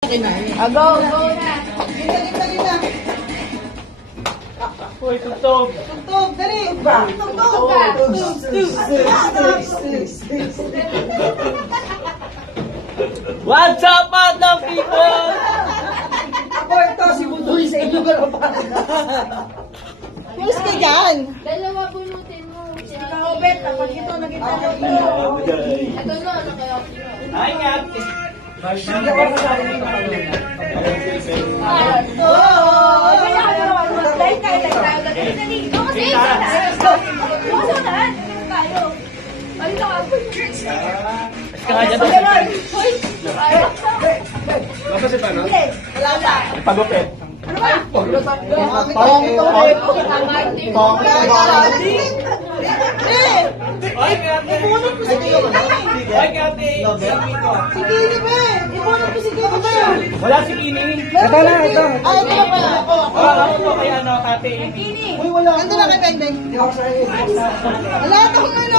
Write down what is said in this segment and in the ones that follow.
Go, go na. Gita. Uy, tugtog. Tugtog, dali. Tugtog ka. What's up, madam people? Ako ito, si Budoy sa inyo ka pa. Pulis ka dyan. Dalawa bunutin mo. Ikaw, Bet, kapag ito, naging tayo. Ito no, ano kayo? Hi, Kat. Pagupit. Oy, Kate. Ibunot ko si Kini. Oy, Kate. Si Kini, be. Ibunot ko si Kini, be. Wala si Kini. Ito na, ito. Ay, ito na pala. Ako po kay ano, Kate. Uy, wala. Ando na kay Bendeng. Wala, ito kung ano.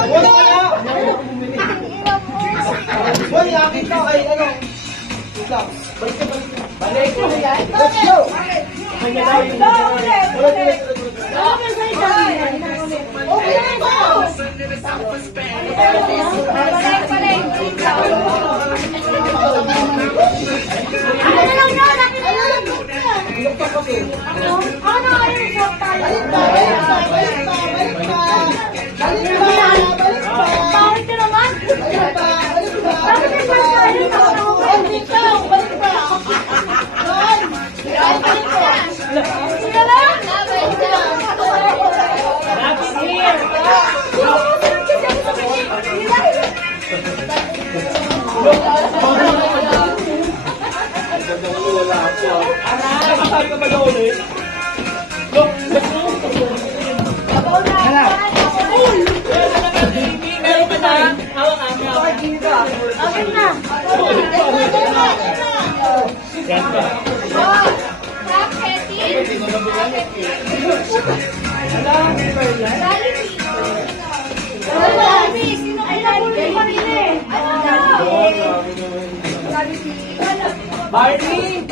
Uy, akin ka kay ano. Balik. Let's go. Okay na ba? Happy here. Nakakasal ka ba na ulit? Look, let's go. Meron ka na. Hawak ka. Akin na. Ganda. Barbie!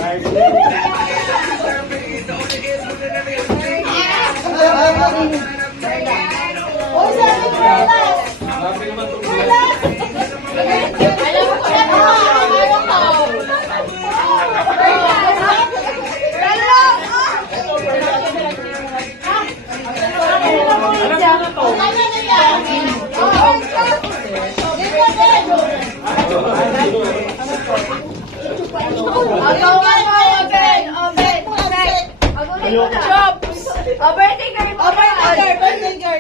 Alam mo na to.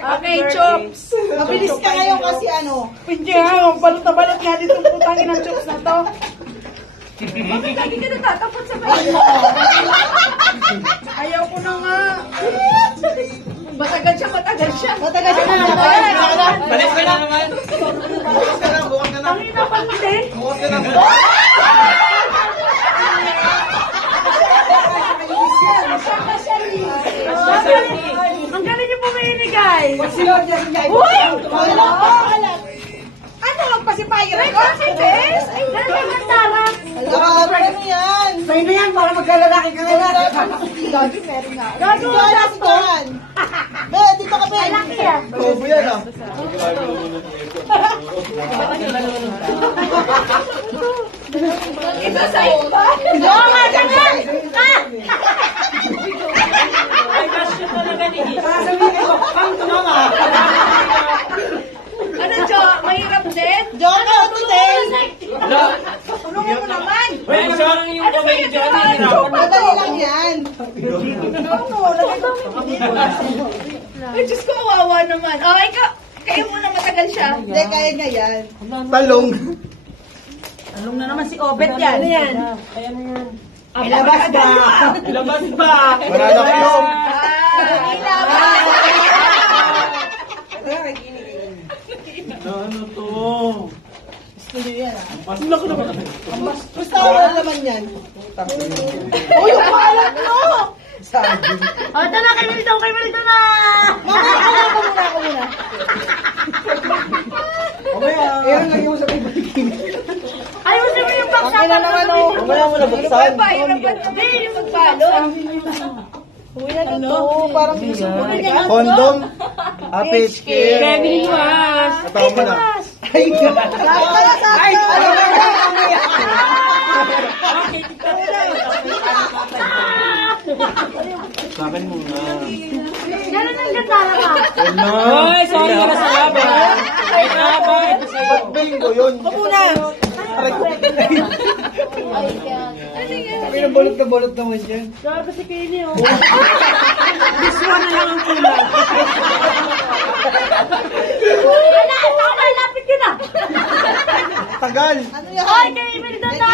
Okay, Chops. Mabilis ka ngayon kasi ano. Hindi ha, balot na balot nga dito putangin ng Chops na to. Lagi ka natatapot sa bahay. Ayaw ko na nga. Matagal siya. Matagal siya na. Balik ka na naman. Tangina pa hindi. Ang galing niyo pumili, guys. Uy! Ano ang pasipayo? Si Bes? Ay, gano'n naman Tara. Ano yan? Sa'yo na yan, para magkalalaki ka na. Lagi meron nga. Gago, last one. Be, dito ka, Be. Malaki yan. Bobo yan ah. Ito sa iba. Oo, nga, ganyan. Ay, gosh, yun talaga ni Ano, Jo? Mahirap din? Joke out today. Wala. Tulungan mo naman. Wait, sorry yung kamay ni Johnny. Hirapan na. Madali lang yan. Ay, Diyos ko, kawawa naman. Oh, ikaw. Kayo muna matagal siya. Hindi, kaya niya yan. Talong. Talong na naman si Obet yan. Ano yan? Ilabas ba? Ilabas ba? Wala na kayo. Ano to? Hindi yan ah. Mas laki naman. Basta wala naman yan. Uy, yung kalat mo! Sabi. O, ito na, kay Milton na! Mama, ako muna. Mamaya. Ayan, lagyan mo sa may bikini. Ayusin mo yung box na naman, oh. Wala mo nabuksan. Pahirapan kami yung magbalot. Uy, ano to? Parang susunod niya. Condom. Apit. Kevin was. Atawa mo na. Ay, Sa akin muna. Gano'n ang gandara ka. Hoy, sorry ka na sa laban. Ay, laban. Ba't bingo yun? muna. Kami na bolot naman yan. Grabe si Kenny, oh. Biswa na lang ang kulang. Lapit yun ah. Tagal. Ano yan? Ay, kayo ibig doon na.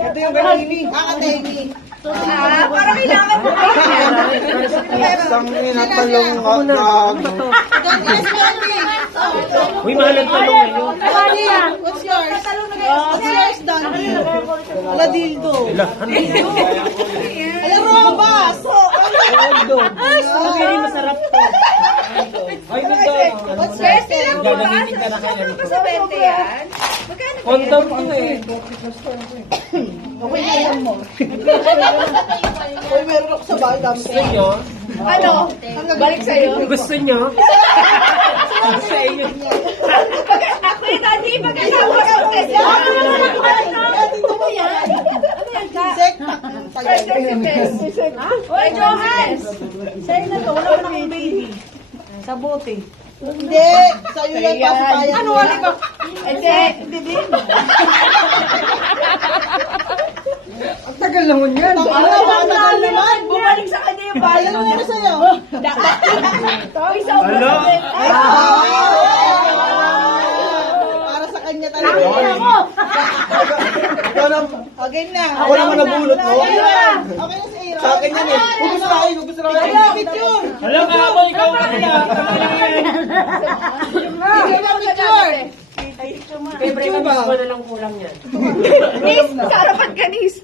Ito yung kanini. Kenny. Parang kailangan mo. Isang inatalong hotdog. Uy, mahal ang talong ngayon. What's yours? What's yours, Dandy? Wala dildo. Alam mo ako ba? So, Ang very masarap to. Ay, ganda. what's yours? Gagamitin ka na kayo. Sa 20 yan. Magkano? Condom to eh. Okay, alam mo. Uy, meron ako sa bahay. Dami Gusto nyo? Ano? Balik sa'yo. Gusto nyo? Sa inyo. Ako yung dati, magkasama ka mo kasi. Dito mo yan. Ano yan ka? Sek. Oy, Johan! Sa'yo na to. Wala ka na kong baby. Sa bote. Hindi. Sa'yo yan. Pasok Ano, wali ka? Hindi. Hindi din. Ang tagal naman yan. Matagal naman. Bumalik sa kanya yung Alam bayan. mo na sa'yo. Uy, sa ulo. Para sa kanya talaga. Ikaw na. Okay na. Ako naman nabulot mo. Okay na si Aaron. Sa akin yan eh. Gusto na kayo. Picture. Alam ka ako, ikaw ka nila. Picture. Siyempre, gusto na lang kulang yan. Nis, sa harapan ka, Nis.